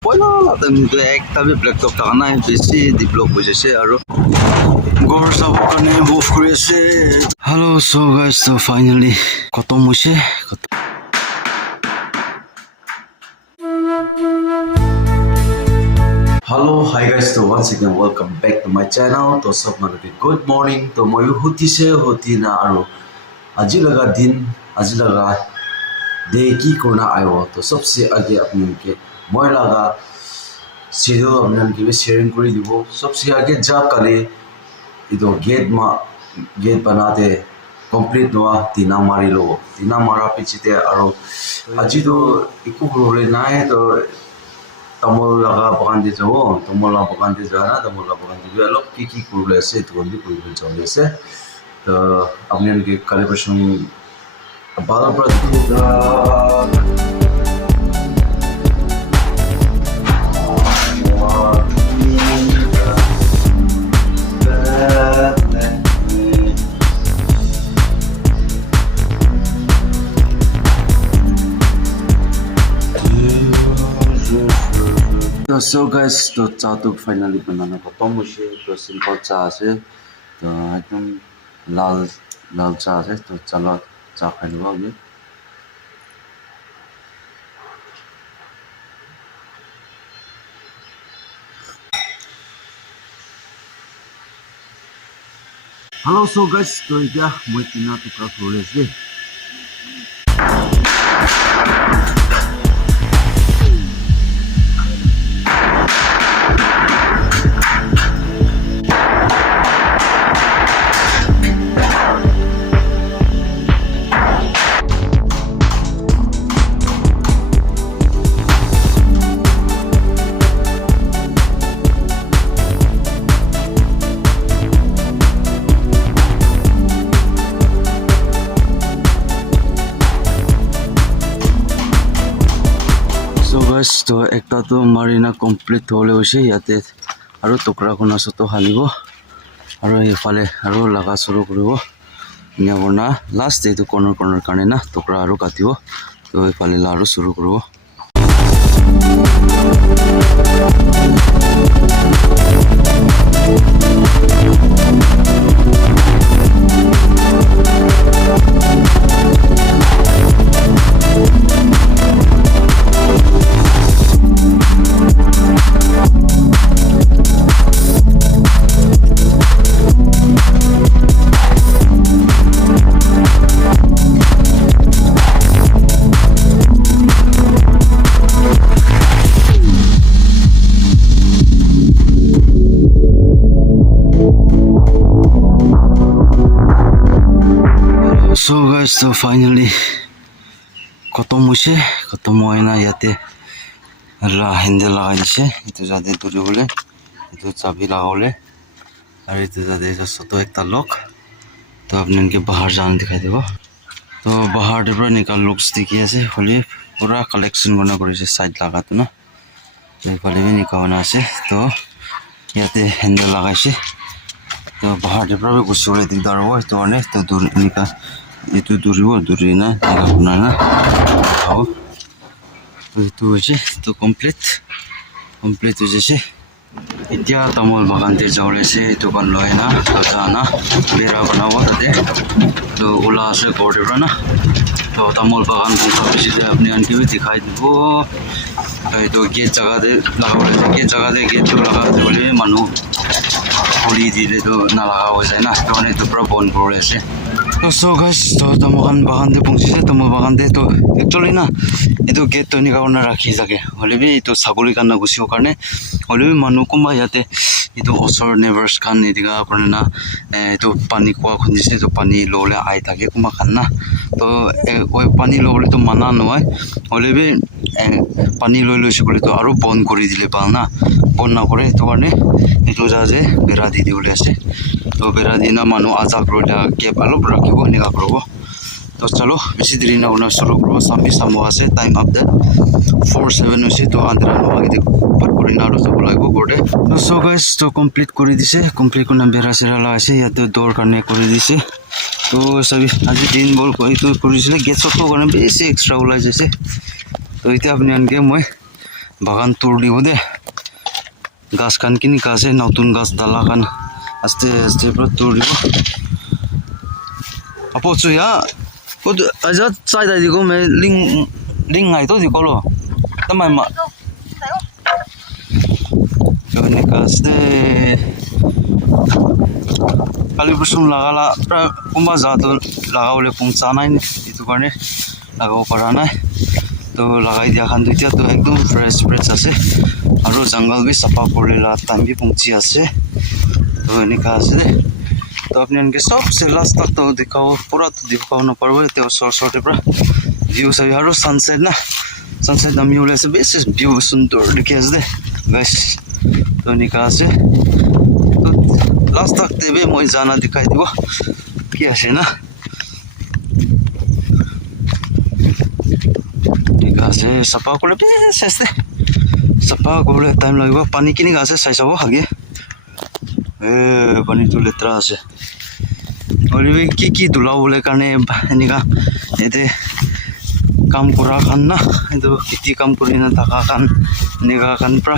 Wala lang to ek tabi black top ta na beshi develop ho jaise aru gor sab karne move kori ase. Hello, so guys, so finally khatam hoise. Hello, hi guys, so once again welcome back to my channel. To sab manu ke good morning. To moi hoti se hoti na aru aji laga din aji laga day ki korna ayo. To sabse age apne ke moi laga schedule apne ke sharing kori dibo. Sabse age job kare ido gate banate complete noa tina mari lo. Tina mara pichite aru aji to iku role na hai to tamol laga bagan de jo tamol laga bagan de jana tamol laga bagan de alok ki kurule ase to kondi kurule chole ase to apne ke calibration bala pra So guys, to cha to finally banana khatam hoise. To simple cha ase to ekdom lal cha ase to chalo cha khaibo ami. Hello, so guys, to ita moi tina tukra khole ase. To ekta to marina complete hole hoise yate aru tokra kona soto halibo aru efale aru laga suru koribo ina korna last day to corner karne na tokra aru katibo to efale la aru suru koribo. So guys, so finally khatam hoise. Khatam hoina yate la handle lagai dise etu jate duri bole etu chabi lagole aru etu jate soto ekta lock to apne ke bahar jana dikhai debo to bahar de pura nikal locks dikhi ase holi pura collection kona korise side laga tu na to phale bi nikana ase to yate handle lagaise to bahar de pura gusole dikdar hobo to ane to dur nika itu duri na nika kuna na aho itu hoise to complete hoise etia tamol bagan te jawle ase to kan loi na to jana bera banawa tate to ula ase gorde rana to tamol bagan ko bisite apne an ke bhi dikhai dibo to gate jaga de lagawle gate to lagate bole manu holi dile to na laga ho jai na to ne to pura bon kore ase. So guys, to tamokan bagan de pungsise tamol bagan de to actually na etu gate to nika korna rakhi jage holebi etu sagoli kan na gusibo karne holebi manu kumba yate etu osor neighbors kan ediga korna na etu pani kwa khundise to pani lole ai thake kumba kan na to oi pani lole to mana noy holebi pani loi loise kole to aru bon kori dile pal na bon na kore to karne etu jaje bera di diule ase to bera dina manu aja proda ke balo rakhibo nika korobo to chalo besi deri na una suru koro sambi samu ase time up there 4:07 hoise to andra no age par kori na ro sabo lagbo gorde to so guys to complete kori dise complete kona bera sera la ase yate door karne kori dise to sabi aji din bol koi to kori dise gate soto karne besi extra ulai jaise to ite apne anke moi bagan tur di bude gas kan kini kase nautun gas dalakan aste aste pro tur di apo chu ya ko aja chai dai di ko me ling ngai to di ko lo tamai ma ini kaste kali bersum lagala pra kumba jatu lagaule pung chanai ni itu karne lagau parana to lagai dia khan dutia to ekdom fresh ase aru jungle bi safa korlela time bi pungchi ase to ini kaste तो अपने इनके सबसे last तक तो दिखाओ पूरा तो दिखाओ ना पर वो तो शॉर्ट है पर व्यू सही हरो सनसेट ना सनसेट ना व्यू लेसे बेसिस व्यू सुंदर दिखे दे गाइस तो निकाल से तो लास्ट तक देवे मोई जाना दिखाई दियो क्या है ना निकाल से सपा को ले बेसिस दे सपा को ले टाइम लगेगा पानी की निकाल से सही सब आगे पानी तो लेतरा আছে और ये की दुला बोले करने निका ये काम करा खान ना तो किती काम करी ना थका खान निका खान pra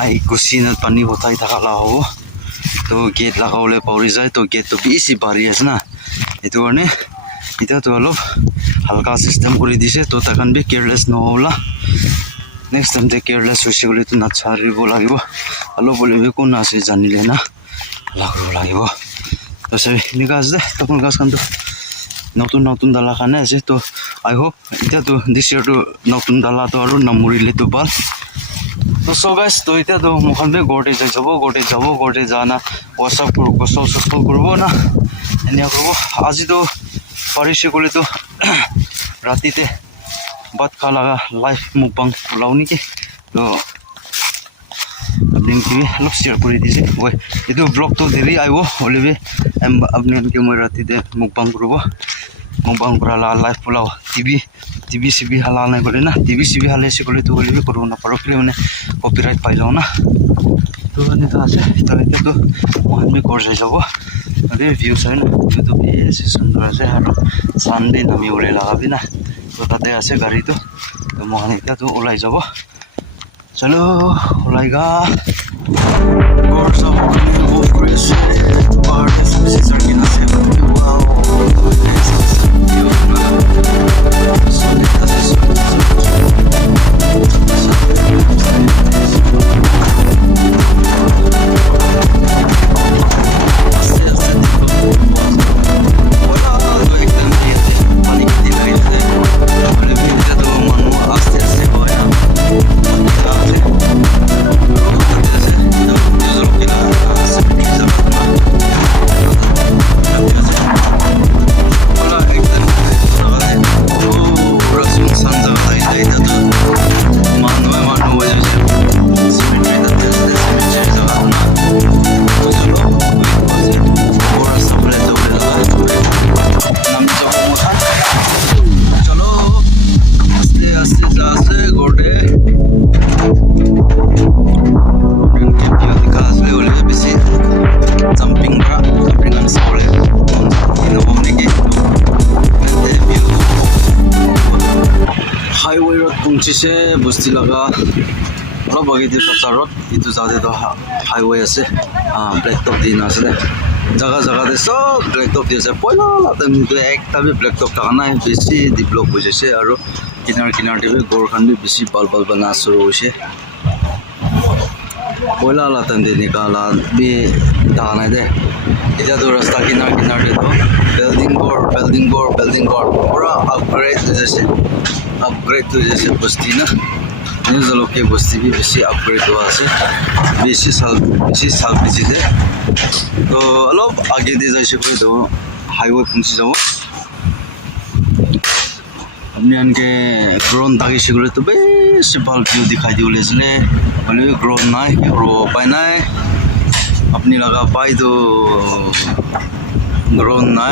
आई कुसी ना पानी होता ही थका ला हो तो गेट लगाओले पौरी जाए तो गेट तो बेसी भारी আছে ना itu karne এটা তো অলপ হালকা সিস্টেম করে দিছে তো তখন বি কেয়ারলেস নহলা নেক্সট টাইম তে কেয়ারলেস হইছে বলে তো না ছাড়িব লাগিব অলপ বলে কোন আছে জানিলে না লাগব লাগিব তো সেই নিকাজ দে তখন গাছ কান তো নতুন দালা খানে আছে তো আই হোপ এটা তো দিস ইয়ার তো নতুন দালা তো আৰু নামুৰিলে তো ভাল তো সো গাইস তো এটা তো মুখান বে গোটে যাব গোটে জানা WhatsApp করব সব করব না এনিয়া করব আজি তো পারিছে কলে তো রাতিতে ভাত খা লাগা লাইভ মুকবাং লাউনি কি তো আপনি কি লোক শেয়ার করে দিছে ওই এটো ব্লগ তো দেরি আইবো হলেবে আপনি কি মই রাতিতে মুকবাং করব মুকবাং করা লাইভ পোলাও টিভি সিবি হালা নাই করে না টিভি সিবি হালে সে করলে তো হলেবে করব না পারলে মানে কপিরাইট পাইলাও না তো মানে তো আছে তাহলে তো মহানবী করে যাব আরে ভিউস হয় না তো বেশ সুন্দর আছে আর সানডে নামি ওলে লাগাবি না তো তাতে আছে গাড়ি তো মহান এটা তো ওলাই যাব চলো ওলাইগা কোর্স অফ মুভ করেছে পার্ট সিস্টার কিনা সে ওয়াও से बस्ती लगा और बाकी दिन पचारत इतु जाते तो हाईवे আছে ব্ল্যাক টপ দিন আছে जगह दे सब ब्लैक टॉप दिया पहिला लाते तो एकटा भी ब्लैक टॉप थाका নাই बेसी डेभलप হৈছে আৰু किनार भी गोर खान भी बेसी बल बना शुरू হৈছে पहिला लाते निकाला भी थाका নাই दे এটা তো রাস্তা किनार दे तो बिल्डिंग गोर पूरा अपग्रेड हो जैसे बस्ती ना न्यूज़ लोग के बस्ती भी बेसी अपग्रेड हुआ है बेसी साल पीछे थे तो अलग आगे दे जाए कोई तो हाईवे पहुंची जाओ अपने इनके ड्रोन ताकि सिगरेट तो बेसी बाल व्यू दिखाई दियो लेसले बोले ड्रोन ना ग्रो पाए ना अपनी लगा पाई तो ड्रोन ना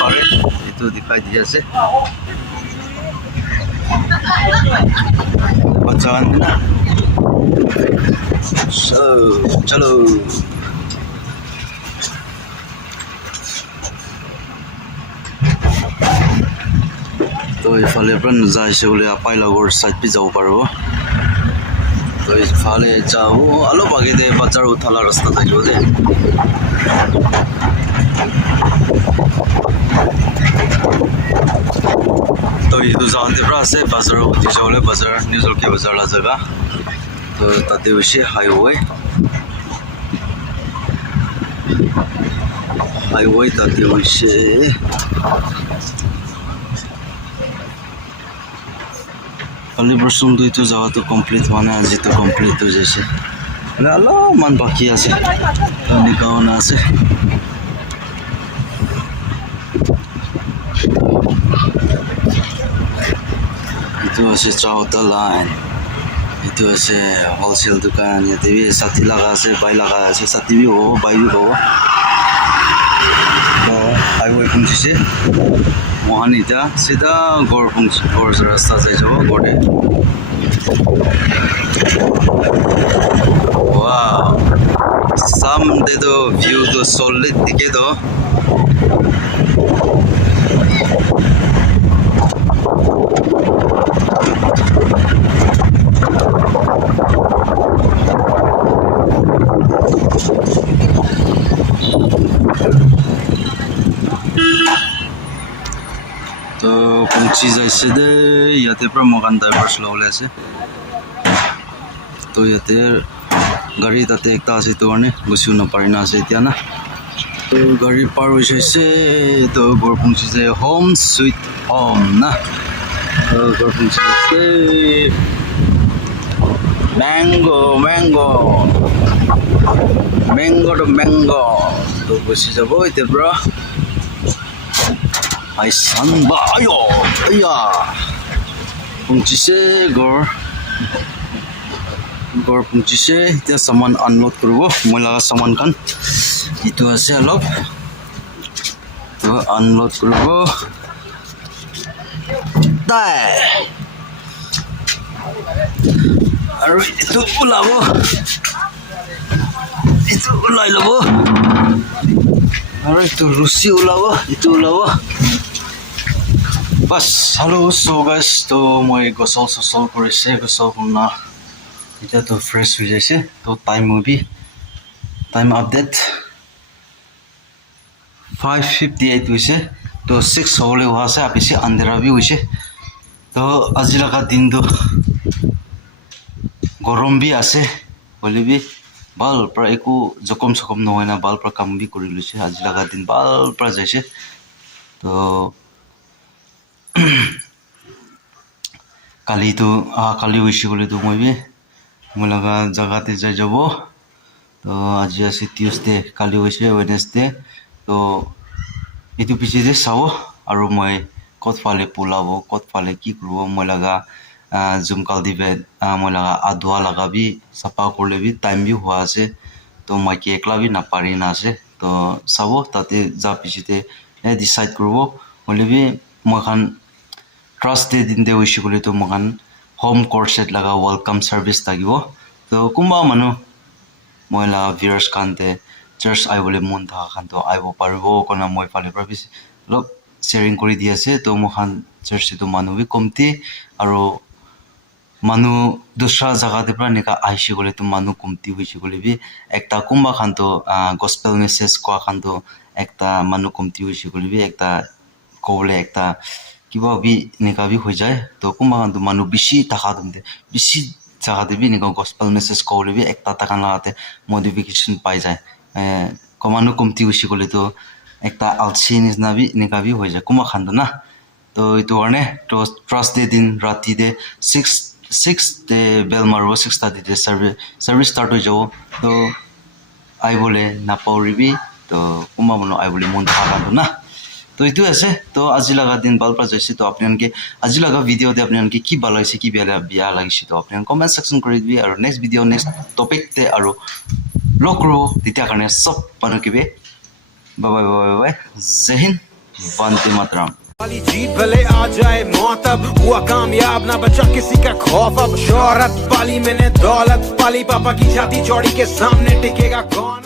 पारे तो दिखाई दिया से बच्चा ना चलो तो ইফালে পৰা যাইছে বোলে আপাইলাগৰ সাইড পে যাব পারব তো ইফালে যাও অলপ আগে দে বাজার উঠালা রাস্তা থাকিব দে তো এইটো যাওঁতে পৰা আছে বাজাৰৰ উঠি যাবলৈ বাজাৰ নিজৰকে বাজাৰ লা জাগা তো তাতে হৈছে হাইৱে তাতে হৈছে কালি বৰষুণটো এইটো জাগাটো কমপ্লিট হোৱা নাই আজিতো কমপ্লিট হৈ যাইছে অলপমান বাকী আছে নিকাওনা আছে itu ase chauta line itu ase wholesale dukan yate bhi sati laga ase bai laga ase sati bhi ho bai bhi ho to highway punchise mohan ita sida gor rasta jai jabo gode wow someday the view to solid dike do তো পৌঁছি যাইছে দে ইয়াতে পৰা মগান driver লবলৈ আছে তো ইয়াতে গাড়ী তাতে একটা আছে তো কাৰণে গুচিও নাপাৰি না আছে এতিয়া না তো গাড়ী পাৰ হৈ যাইছে তো ঘৰ পৌঁছি যায় হোম সুইট হোম না তো ঘৰ পৌঁছি যাইছে ম্যাঙ্গো তো গুচি যাব এতিয়া পৰা Aisan ba ayo aya pungchise gor pungchise tia saman unload koribo moi laga saman kan itu ase alop to unload koribo dai aru itu ulabo itu ulai lobo aru itu rusi ulabo itu ulabo bas hello so guys to moi gosol korise gosol na eta to fresh ho jaise to time update 5:58 hoise to 6 hole hoa ase apisi andhera bhi hoise to aji laga din to gorom bhi ase bole bhi bal pra eku jokom sokom no hoina bal pra kam bhi kori lise aji laga din bal pra jaise to kali to kali hoise bole to moi bhi moi laga jaga te jai jabo to aji ase Tuesday kali hoise Wednesday to etu piche de sao aru moi kot phale pulabo kot phale ki krubo moi laga zoom kal dibe moi laga adwa laga bhi sapa korle bhi time bhi hua ase to moi ke ekla bhi na pari na ase to sabo tate ja piche te decide korbo hole bhi moi khan trust day din de hoise bole to moi khan home course set laga welcome service tagibo to kumba manu moi la viewers kan te church ai bole mon tha khan to aibo paribo kona moi phale pra bhi lok sharing kori di ase to moi khan church to manu bhi komti aro manu dusra jaga te pra nika aishi gole to manu komti hoise gole bhi ekta kumba khan to gospel message kwa khan to ekta manu komti hoise gole bhi ekta kole ekta kiba bhi nika bhi ho jai to kumba khan to manu bishi thaka dumde bishi jaga de bhi nika gospel message kole bhi ekta taka lagate modification pai jai komanu komti hoise gole to ekta alsi nisna bhi nika bhi ho jai kumba khan to na to itu karne to trust day din rati de 6 de bell marbo 6:30 de service start ho jabo to ai bole na pauri bhi to kumba manu ai bole mon thaka to na তো এইটো আছে তো আজি লাগা দিন ভাল পৰা যাইছে তো আপোনালোকে আজি লাগা ভিডিও তে আপোনালোকে কি ভাল লাগিছে কি বিয়া লাগিছে তো আপোনালোকে কমেন্ট সেকশন কৰি দিবি আৰু নেক্সট ভিডিও নেক্সট টপিক তে আৰু লগ কৰিব তেতিয়া কাৰণে সব মানুহকে বাই বাই জয় হিন্দ वंदे मातरम वाली जीत भले आ जाए मौत अब हुआ कामयाब ना बचा किसी का खौफ अब शोहरत पाली मैंने दौलत पाली पापा की छाती चौड़ी के सामने टिकेगा कौन